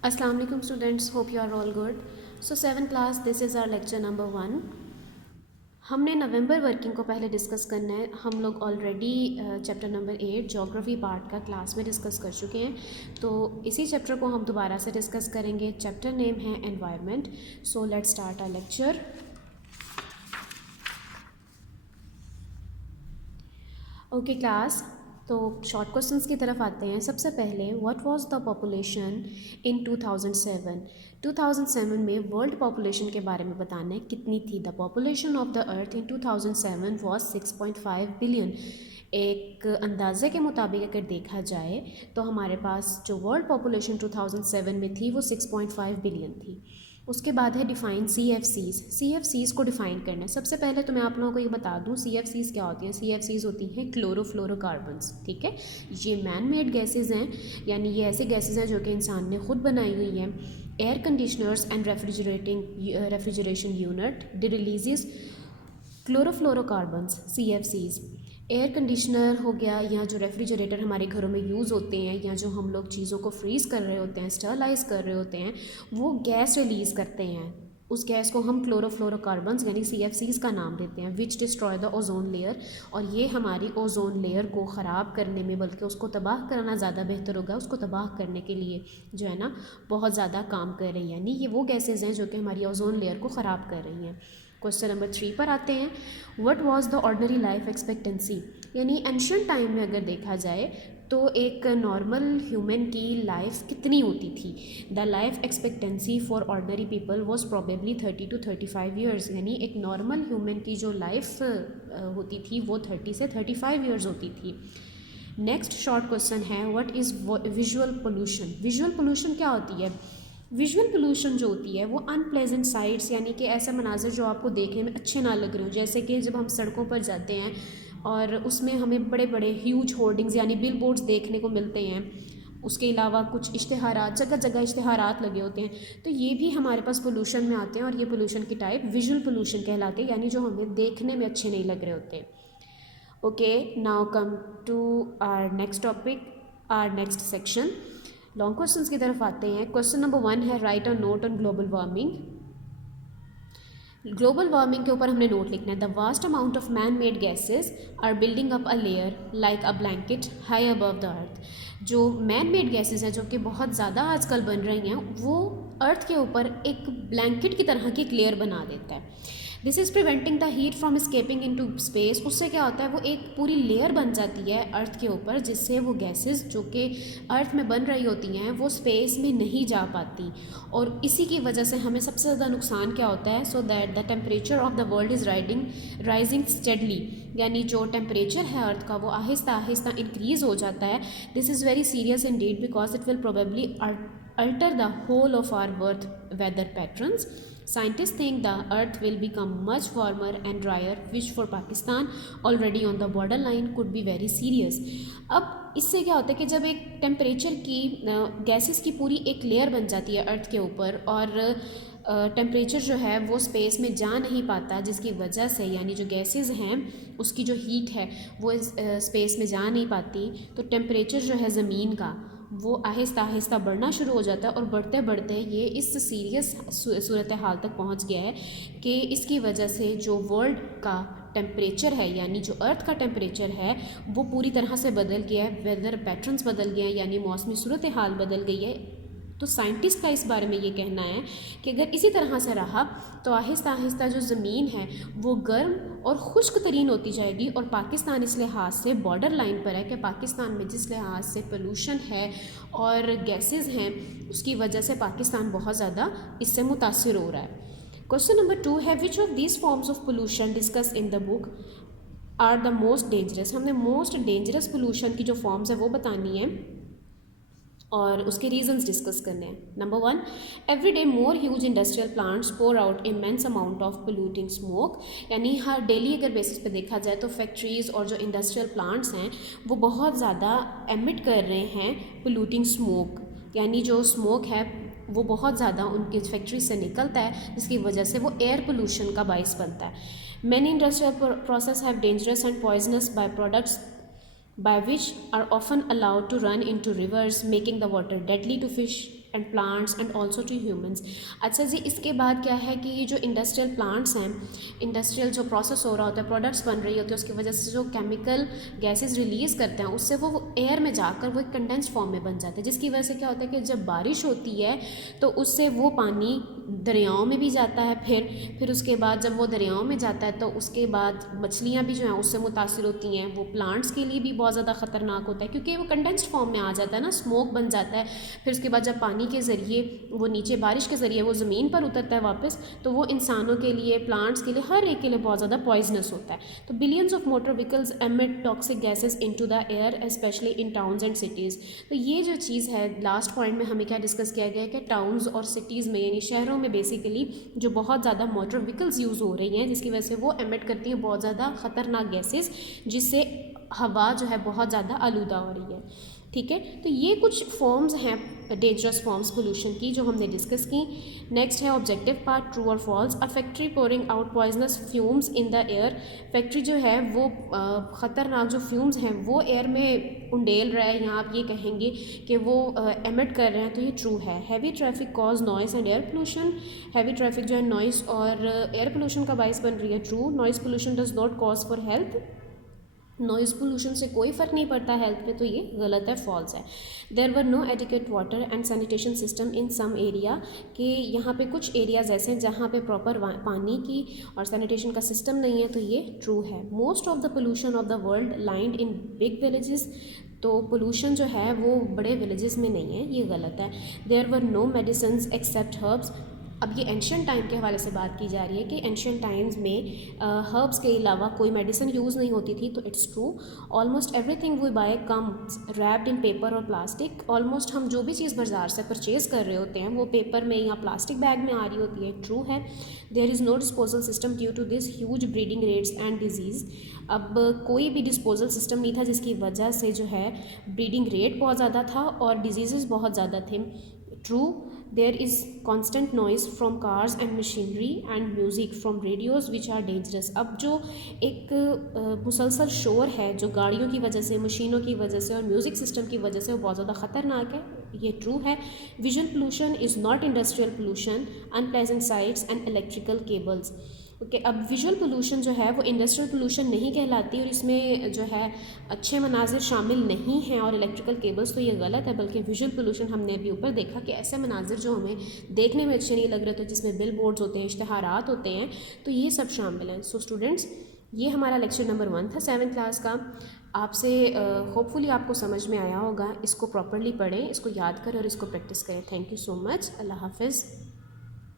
Assalamu alaikum students, hope you are all good. So 7th class, this is our lecture number 1. हमने नवंबर working को पहले discuss करना है. हम लोग already chapter number 8 geography part का क्लास में डिस्कस कर चुके हैं. तो इसी चैप्टर को हम दोबारा से डिस्कस करेंगे. चैप्टर नेम है environment. So let's start our lecture. Okay class, तो शॉर्ट क्वेश्चंस की तरफ आते हैं. सबसे पहले, what was the population in 2007? 2007 में वर्ल्ड पॉपुलेशन के बारे में बताना है. कितनी थी? The population of the earth in 2007 was 6.5 billion. एक अंदाजे के मुताबिक अगर देखा जाए तो हमारे पास जो वर्ल्ड पॉपुलेशन 2007 में थी वो 6.5 बिलियन थी. उसके बाद है डिफ़ाइन CFCs को डिफ़ाइन करना है. सबसे पहले तो मैं आप लोगों को ये बता दूं CFCs क्या होती हैं. CFCs होती हैं क्लोरोफ्लोरोकार्बन्स. ठीक है, ये मैन मेड गैसेज हैं, यानी ये ऐसे गैसेज हैं जो कि इंसान ने खुद बनाई हुई हैं. Air conditioners and refrigeration unit releases chlorofluorocarbons CFCs. Air conditioner हो गया, या जो रेफ्रिजरेटर हमारे घरों में यूज़ होते हैं, या जो हम लोग चीज़ों को फ्रीज़ कर रहे होते हैं, स्टरलाइज कर रहे होते हैं, वो गैस रिलीज़ करते हैं. उस गैस को हम क्लोरोफ्लोरोकार्बन्स यानी CFCs का नाम देते हैं, विच डिस्ट्रॉय द ओजोन लेयर. और ये हमारी ओजोन लेयर को ख़राब करने में, बल्कि उसको तबाह करना ज़्यादा बेहतर होगा, उसको तबाह करने के लिए जो है ना बहुत ज़्यादा काम कर रही है. यानी ये वो गैसेज हैं जो कि हमारी ओजोन लेयर को ख़राब कर रही हैं. क्वेश्चन नंबर 3 पर आते हैं. What was the ordinary life expectancy? यानी एंशियंट टाइम में अगर देखा जाए तो एक नॉर्मल ह्यूमन की लाइफ कितनी होती थी? The life expectancy for ordinary people was probably 30 to 35 years. यानी एक नॉर्मल ह्यूमन की जो लाइफ होती थी वो 30 से 35 ईयर्स होती थी. नेक्स्ट शॉर्ट क्वेश्चन है, what is visual pollution? Visual pollution क्या होती है? विजुअल पोल्यूशन जो होती है वो अनप्लेजेंट साइट्स, यानी कि ऐसे मनाजर जो आपको देखने में अच्छे ना लग रहे हो. जैसे कि जब हम सड़कों पर जाते हैं और उसमें हमें बड़े बड़े ह्यूज होर्डिंग्स यानी बिल बोर्ड्स देखने को मिलते हैं. उसके अलावा कुछ इश्तिहारात, जगह जगह इश्तिहारात लगे होते हैं, तो ये भी हमारे पास पोल्यूशन में आते हैं. और ये पोल्यूशन की टाइप विजुअल पोल्यूशन कहलाते हैं, यानी जो हमें देखने में अच्छे नहीं लग रहे होते. Okay, now come to our next topic, our next section. Long questions की तरफ आते हैं. क्वेश्चन नंबर 1 है, write a note on global warming. Global warming के ऊपर हमने नोट लिखना है. The vast amount of man made gases are building up a layer like a blanket high above the earth. जो मैन मेड गैसेज हैं जो कि बहुत ज़्यादा आजकल बन रही हैं, वो अर्थ के ऊपर एक ब्लैंकेट की तरह की एक लेयर बना देता है. This is preventing the heat from escaping into space. उससे क्या होता है, वो एक पूरी लेयर बन जाती है अर्थ के ऊपर, जिससे वो गैसेस जो कि अर्थ में बन रही होती हैं वो स्पेस में नहीं जा पाती. और इसी की वजह से हमें सबसे ज़्यादा नुकसान क्या होता है? So that the temperature of the world is rising steadily. यानी जो टेम्परेचर है अर्थ का वो आहिस्ता आहिस्ता इंक्रीज़ हो जाता है. This is very serious Indeed because it will probably alter the whole of our earth weather patterns. Scientists think the earth will become much warmer and drier, which for Pakistan already on the borderline could be very serious. अब इससे क्या होता है कि जब एक temperature की gases की पूरी एक लेयर बन जाती है अर्थ के ऊपर, और टेम्परेचर जो है वो स्पेस में जा नहीं पाता, जिसकी वजह से यानी जो गैसेस हैं उसकी जो हीट है वो स्पेस में जा नहीं पाती, तो टेम्परेचर जो है ज़मीन का वो आहिस्ता आहिस्ता बढ़ना शुरू हो जाता है. और बढ़ते बढ़ते ये इस सीरियस सूरत हाल तक पहुंच गया है कि इसकी वजह से जो वर्ल्ड का टेम्परेचर है, यानी जो अर्थ का टेम्परेचर है, वो पूरी तरह से बदल गया है. वेदर पैटर्न्स बदल गए हैं, यानी मौसमी सूरत हाल बदल गई है. तो साइंटिस्ट का इस बारे में ये कहना है कि अगर इसी तरह से रहा तो आहिस्ता आहिस्ता जो ज़मीन है वो गर्म और खुश्क तरीन होती जाएगी. और पाकिस्तान इस लिहाज से बॉर्डर लाइन पर है कि पाकिस्तान में जिस लिहाज से पोल्यूशन है और गैसेस हैं, उसकी वजह से पाकिस्तान बहुत ज़्यादा इससे मुतासिर हो रहा है. क्वेश्चन नंबर 2 है, which of these forms of pollution discuss in the book are the most dangerous. हमने मोस्ट डेंजरस पोल्यूशन की जो फॉर्म्स है वो बतानी है और उसके रीजंस डिस्कस करने हैं. Number 1, every day more huge industrial plants pour out immense amount of polluting smoke. यानी हर डेली अगर बेसिस पे देखा जाए तो फैक्ट्रीज़ और जो इंडस्ट्रियल प्लांट्स हैं वो बहुत ज़्यादा एमिट कर रहे हैं पोल्यूटिंग स्मोक. यानी जो स्मोक है वो बहुत ज़्यादा उनकी फैक्ट्री से निकलता है, जिसकी वजह से वो एयर पोल्यूशन का बाइस बनता है. Many industrial process have dangerous and poisonous by products by which are often allowed to run into rivers, making the water deadly to fish and plants and also to humans. अच्छा जी, इसके बाद क्या है कि ये जो इंडस्ट्रियल प्लांट्स हैं, इंडस्ट्रियल जो प्रोसेस हो रहा होता है, प्रोडक्ट्स बन रही होती है, उसकी वजह से जो केमिकल गैसेस रिलीज़ करते हैं उससे वो एयर में जाकर वो एक कंडेंस्ड फॉर्म में बन जाते हैं, जिसकी वजह से क्या होता है कि जब बारिश होती है तो उससे वो पानी दरियाओं में भी जाता है, फिर उसके बाद जब वो दरियाओं में जाता है तो उसके बाद मछलियाँ भी जो हैं उससे मुतासिर होती हैं। वो प्लांट्स के लिए भी बहुत ज़्यादा ख़तरनाक होता है क्योंकि वो कंडेंस्ड फॉर्म में आ जाता है ना, स्मोक बन जाता है। फिर उसके बाद जब पानी के ज़रिए वो नीचे बारिश के ज़रिए वो ज़मीन पर उतरता है वापस, तो वो इंसानों के लिए, प्लांट्स के लिए, हर एक के लिए बहुत ज़्यादा पॉइजनस होता है। तो billions of motor vehicles emit toxic gases into the air, specially in towns and cities. तो ये जो चीज़ है लास्ट पॉइंट में हमें क्या डिस्कस किया गया है कि टाउन्स और सिटीज़ में यानी शहरों में बेसिकली जो बहुत ज़्यादा मोटर व्हीकल्स यूज़ हो रही हैं, जिसकी वजह से वो एमिट करती हैं बहुत ज़्यादा ख़तरनाक गैसेस, जिससे हवा जो है बहुत ज़्यादा आलूदा हो रही है। ठीक है, तो ये कुछ फॉर्म्स हैं डेंजरस फॉर्म्स पोल्यूशन की जो हमने डिस्कस की। नेक्स्ट है ऑब्जेक्टिव पार्ट, ट्रू और false. A factory pouring out poisonous fumes in the air. Factory जो है वो ख़तरनाक जो फ्यूम्स हैं वो एयर में उंडेल रहा है, यहाँ आप ये कहेंगे कि वो एमिट कर रहे हैं, तो ये ट्रू है। Heavy traffic cause noise and air pollution. Heavy traffic जो है नॉइस और एयर पोल्यूशन का बाइस बन रही है, true. Noise pollution does not cause for health. Noise pollution से कोई फ़र्क नहीं पड़ता हेल्थ पे, तो ये गलत है, फॉल्स है। There were no adequate water and sanitation system in some area, कि यहाँ पे कुछ एरियाज़ ऐसे हैं जहाँ पे प्रॉपर पानी की और सैनिटेशन का सिस्टम नहीं है, तो ये ट्रू है। Most of the pollution of the world lined in big villages. तो पोल्यूशन जो है वो बड़े विलेजेस में नहीं है, ये गलत है। There were no medicines except herbs. अब ये एंशियंट टाइम के हवाले से बात की जा रही है कि एंशियंट टाइम्स में हर्ब्स के अलावा कोई मेडिसिन यूज़ नहीं होती थी, तो it's true. Almost everything we buy comes wrapped in paper और प्लास्टिक। ऑलमोस्ट हम जो भी चीज़ बाजार से परचेज़ कर रहे होते हैं वो पेपर में या प्लास्टिक बैग में आ रही होती है, ट्रू है। There is no disposal system due to this huge breeding rates and disease. अब कोई भी डिस्पोजल सिस्टम नहीं था जिसकी वजह से जो है ब्रीडिंग रेट बहुत ज़्यादा था और डिजीज़ बहुत ज़्यादा थे, true. There is constant noise from cars and machinery and music from radios which are dangerous. अब जो एक मुसलसल शोर है जो गाड़ियों की वजह से, मशीनों की वजह से और म्यूज़िक सिस्टम की वजह से वो बहुत ज़्यादा ख़तरनाक है, ये ट्रू है। Visual pollution is not industrial pollution, unpleasant sites and electrical cables. Okay, अब विजुअल पोल्यूशन जो है वो इंडस्ट्रियल पोल्यूशन नहीं कहलाती और इसमें जो है अच्छे मनाजिर शामिल नहीं हैं और इलेक्ट्रिकल केबल्स, तो ये गलत है। बल्कि विजुअल पोल्यूशन हमने अभी ऊपर देखा कि ऐसे मनाजिर जो हमें देखने में अच्छे नहीं लग रहे, तो जिसमें बिल बोर्ड्स होते हैं, इश्तहारात होते हैं, तो ये सब शामिल हैं। सो स्टूडेंट्स, ये हमारा लेक्चर नंबर 1 था 7th क्लास का। आपसे होपफुली आपको समझ में आया होगा। इसको प्रॉपरली पढ़ें, इसको याद करें और इसको प्रैक्टिस करें। Thank you so much. अल्लाह हाफिज़।